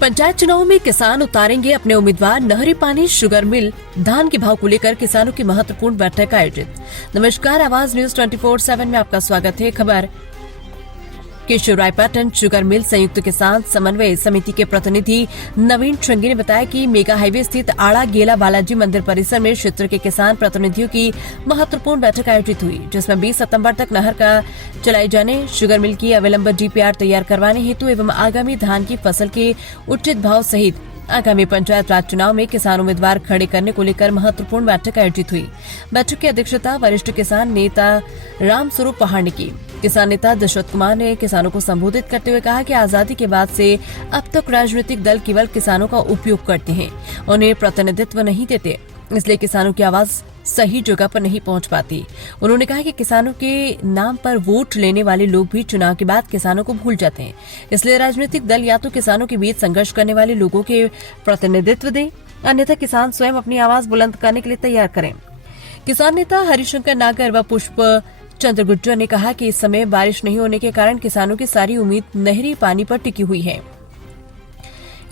पंचायत चुनाव में किसान उतारेंगे अपने उम्मीदवार। नहरी पानी, शुगर मिल, धान के भाव को लेकर किसानों की महत्वपूर्ण बैठक आयोजित। नमस्कार, आवाज न्यूज 24/7 में आपका स्वागत है। खबर केशवरायपट्टन शुगर मिल संयुक्त किसान समन्वय समिति के प्रतिनिधि नवीन श्रृंगी ने बताया कि मेगा हाईवे स्थित आड़ा गेला बालाजी मंदिर परिसर में क्षेत्र के किसान प्रतिनिधियों की महत्वपूर्ण बैठक आयोजित हुई, जिसमें 20 सितंबर तक नहर का चलाए जाने, शुगर मिल की अविलंब डीपीआर तैयार करवाने हेतु एवं आगामी धान की फसल के उचित भाव सहित आगामी पंचायत राज चुनाव में किसान उम्मीदवार खड़े करने को लेकर महत्वपूर्ण बैठक आयोजित हुई। बैठक की अध्यक्षता वरिष्ठ किसान नेता रामस्वरूप पहाड़ ने की। किसान नेता दशरथ कुमार ने किसानों को संबोधित करते हुए कहा कि आजादी के बाद से अब तक राजनीतिक दल केवल किसानों का उपयोग करते हैं, उन्हें प्रतिनिधित्व नहीं देते, इसलिए किसानों की आवाज सही जगह पर नहीं पहुंच पाती। उन्होंने कहा कि किसानों के नाम पर वोट लेने वाले लोग भी चुनाव के बाद किसानों को भूल जाते हैं, इसलिए राजनीतिक दल या तो किसानों के बीच संघर्ष करने वाले लोगों के प्रतिनिधित्व दें, अन्यथा किसान स्वयं अपनी आवाज बुलंद करने के लिए तैयार करें। किसान नेता हरिशंकर नागर व पुष्प चंद्र गुर्जर ने कहा कि इस समय बारिश नहीं होने के कारण किसानों की सारी उम्मीद नहरी पानी पर टिकी हुई है,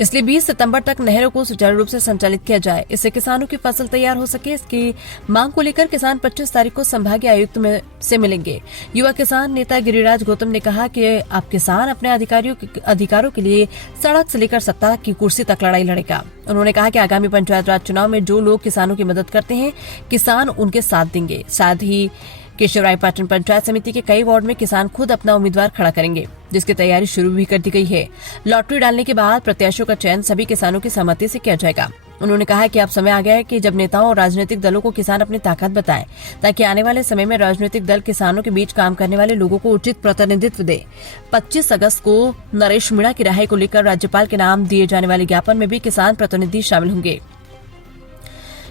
इसलिए 20 सितंबर तक नहरों को सुचारू रूप से संचालित किया जाए, इससे किसानों की फसल तैयार हो सके। इसकी मांग को लेकर किसान 25 तारीख को संभागीय आयुक्त से मिलेंगे। युवा किसान नेता गिरिराज गौतम ने कहा कि अब किसान अपने अधिकारों के लिए सड़क से लेकर सत्ता की कुर्सी तक लड़ाई लड़ेगा। उन्होंने कहा कि आगामी पंचायत राज चुनाव में जो लोग किसानों की मदद करते हैं, किसान उनके साथ देंगे। साथ ही केशवरायपट्टन पंचायत समिति के कई वार्ड में किसान खुद अपना उम्मीदवार खड़ा करेंगे, जिसकी तैयारी शुरू भी कर दी गई है। लॉटरी डालने के बाद प्रत्याशियों का चयन सभी किसानों की सहमति से किया जाएगा। उन्होंने कहा कि अब समय आ गया है कि जब नेताओं और राजनीतिक दलों को किसान अपनी ताकत बताएं, ताकि आने वाले समय में राजनीतिक दल किसानों के बीच काम करने वाले लोगों को उचित प्रतिनिधित्व दे। 25 अगस्त को नरेश मीणा की रिहाई को लेकर राज्यपाल के नाम दिए जाने वाले ज्ञापन में भी किसान प्रतिनिधि शामिल होंगे।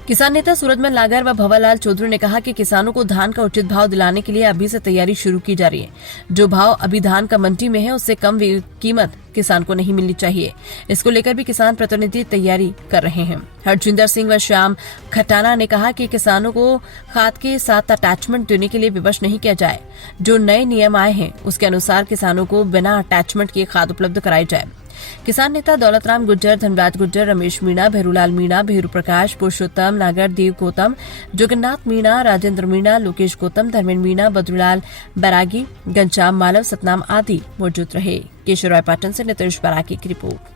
किसान नेता सूरजमल नागर व भंवरलाल चौधरी ने कहा कि किसानों को धान का उचित भाव दिलाने के लिए अभी से तैयारी शुरू की जा रही है। जो भाव अभी धान का मंडी में है, उससे कम कीमत किसान को नहीं मिलनी चाहिए। इसको लेकर भी किसान प्रतिनिधि तैयारी कर रहे हैं। हरजिंदर सिंह व श्याम खटाना ने कहा कि किसानों को खाद के साथ अटैचमेंट देने के लिए विवश नहीं किया जाए। जो नए नियम आए हैं, उसके अनुसार किसानों को बिना अटैचमेंट के खाद उपलब्ध कराई जाए। किसान नेता दौलतराम गुर्जर, धनराज गुर्जर, रमेश मीणा, भैरूलाल मीणा, भेरू प्रकाश, पुरुषोत्तम नागर, देव गौतम, जगन्नाथ मीणा, राजेंद्र मीणा, लोकेश गौतम, धर्मेंद्र मीणा, बद्रीलाल बैरागी, घनश्याम मालव, सतनाम आदि मौजूद रहे। केशवरायपट्टन से नितेश बैरागी की रिपोर्ट।